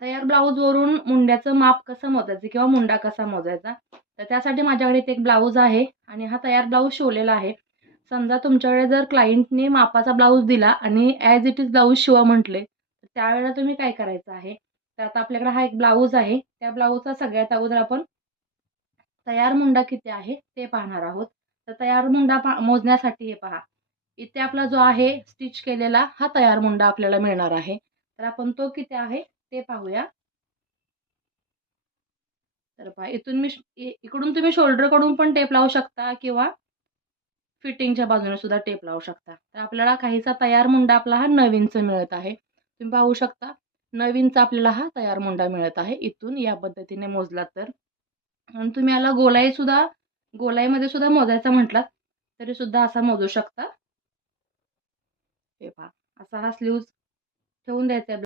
तयार ब्लाऊजवरून मुंड्याचं माप कसं मोजायचं किंवा मुंडा कसा मोजायचा, तर त्यासाठी माझ्याकडे इथे एक ब्लाऊज आहे आणि हा तयार ब्लाऊज शिवलेला आहे. समजा तुमच्याकडे जर क्लायंटने मापाचा ब्लाऊज दिला आणि as it is blouse Shiva म्हटले, तर त्यावेळेला तुम्ही काय करायचं आहे, तर आता आपल्याकडे हा एक ब्लाऊज आहे. त्या ब्लाऊजचा सगळ्यात अगोदर आपण तयार मुंडा किती आहे ते पाहणार आहोत. तर तयार मुंडा मोजण्यासाठी हे पहा. इथे आपला जो आहे स्टिच केलेला हा तयार मुंडा आपल्याला मिळणार आहे. तर आपण तो किती आहे ते पाहूया. तर पहा इथून मी इकडून तुम्ही शोल्डरकडून पण टेप लावू शकता किंवा फिटिंगच्या बाजूने सुद्धा टेप लावू शकता. तर आपल्याला काहीसा तयार मुंडा आपला हा 9 इंच मिळत आहे. तुम्ही पाहू शकता 9 इंच आपल्याला हा तयार मुंडा मिळत आहे. इथून या पद्धतीने मोजला तर. आणि तुम्ही याला गोलाईमध्ये सुद्धा मोजायचा म्हटलात, तरी सुद्धा असा मोजू शकता. हे पहा, असा हा स्लीव्हज ठेवून द्यायचा